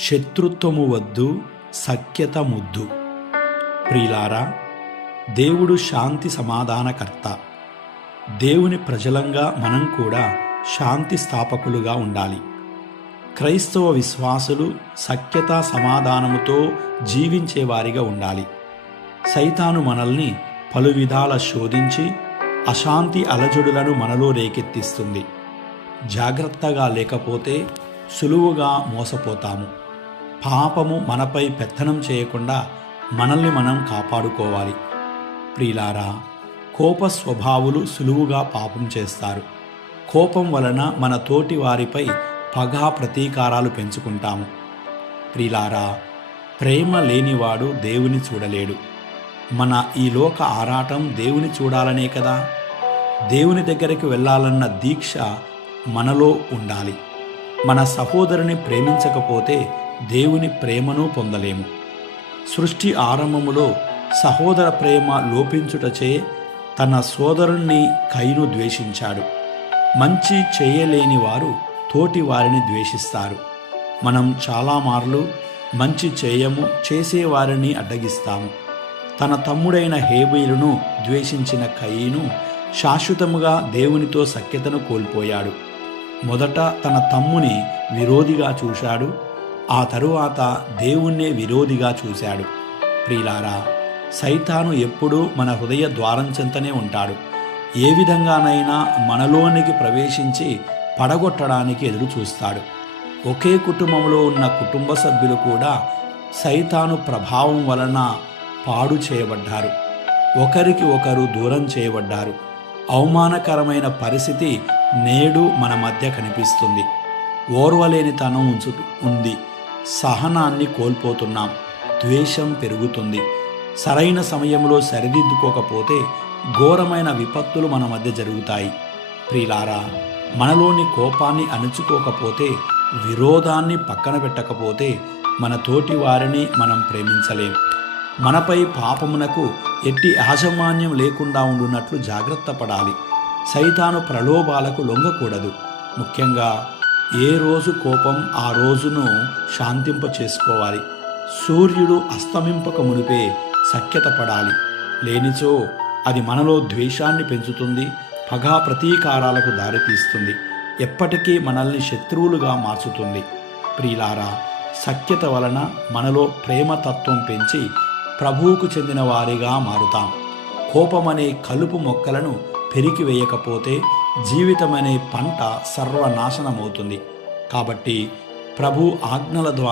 శత్రుత్వము వద్దు, సఖ్యత ముద్దు. ప్రియులారా, దేవుడు శాంతి సమాధానకర్త. దేవుని ప్రజలంగా మనం కూడా శాంతి స్థాపకులుగా ఉండాలి. క్రైస్తవ విశ్వాసులు సఖ్యత సమాధానముతో జీవించేవారిగా ఉండాలి. సైతాను మనల్ని పలు విధాల శోధించి అశాంతి అలజడులను మనలో రేకెత్తిస్తుంది. జాగ్రత్తగా లేకపోతే సులువుగా మోసపోతాము. పాపము మనపై పెత్తనం చేయకుండా మనల్ని మనం కాపాడుకోవాలి. ప్రియులారా, కోప స్వభావులు సులువుగా పాపం చేస్తారు. కోపం వలన మన తోటి వారిపై పగా ప్రతీకారాలు పెంచుకుంటాము. ప్రియులారా, ప్రేమ లేనివాడు దేవుని చూడలేడు. మన ఈ లోక ఆరాటం దేవుని చూడాలనే కదా. దేవుని దగ్గరికి వెళ్ళాలన్న దీక్ష మనలో ఉండాలి. మన సహోదరుని ప్రేమించకపోతే దేవుని ప్రేమను పొందలేము. సృష్టి ఆరంభములో సహోదర ప్రేమ లోపించుటచే తన సోదరుణ్ణి కయీను ద్వేషించాడు. మంచి చేయలేని వారు తోటి వారిని ద్వేషిస్తారు. మనం చాలా మార్లు మంచి చేయము, చేసేవారిని అడ్డగిస్తాము. తన తమ్ముడైన హేబీలును ద్వేషించిన కయీను శాశ్వతముగా దేవునితో సఖ్యతను కోల్పోయాడు. మొదట తన తమ్ముని విరోధిగా చూశాడు, ఆ తరువాత దేవుణ్ణే విరోధిగా చూశాడు. ప్రియులారా, సైతాను ఎప్పుడూ మన హృదయ ద్వారం చెంతనే ఉంటాడు. ఏ విధంగానైనా మనలోనికి ప్రవేశించి పడగొట్టడానికి ఎదురు చూస్తాడు. ఒకే కుటుంబంలో ఉన్న కుటుంబ సభ్యులు కూడా సైతాను ప్రభావం వలన పాడు చేయబడ్డారు. ఒకరికి ఒకరు దూరం చేయబడ్డారు. అవమానకరమైన పరిస్థితి నేడు మన మధ్య కనిపిస్తుంది. ఓర్వలేనితనం ఉంది. సహనాన్ని కోల్పోతున్నాం. ద్వేషం పెరుగుతుంది. సరైన సమయంలో సరిదిద్దుకోకపోతే ఘోరమైన విపత్తులు మన మధ్య జరుగుతాయి. ప్రియులారా, మనలోని కోపాన్ని అణుచుకోకపోతే, విరోధాన్ని పక్కన పెట్టకపోతే మన తోటి వారిని మనం ప్రేమించలేం. మనపై పాపమునకు ఎట్టి యాజమాన్యం లేకుండా ఉండున్నట్లు జాగ్రత్త పడాలి. సైతాను ప్రలోభాలకు లొంగకూడదు. ముఖ్యంగా ఏ రోజు కోపం ఆ రోజును శాంతింప చేసుకోవాలి. సూర్యుడు అస్తమింపక మునిపే సఖ్యత పడాలి. లేనిచో అది మనలో ద్వేషాన్ని పెంచుతుంది, పగా ప్రతీకారాలకు దారితీస్తుంది, ఎప్పటికీ మనల్ని శత్రువులుగా మార్చుతుంది. ప్రియులారా, సఖ్యత వలన మనలో ప్రేమతత్వం పెంచి ప్రభువుకు చెందిన వారిగా మారుతాం. కోపమనే కలుపు మొక్కలను పెరికివేయకపోతే జీవితమనే పంట సర్వనాశనమవుతుంది. కాబట్టి ప్రభు ఆజ్ఞల ద్వారా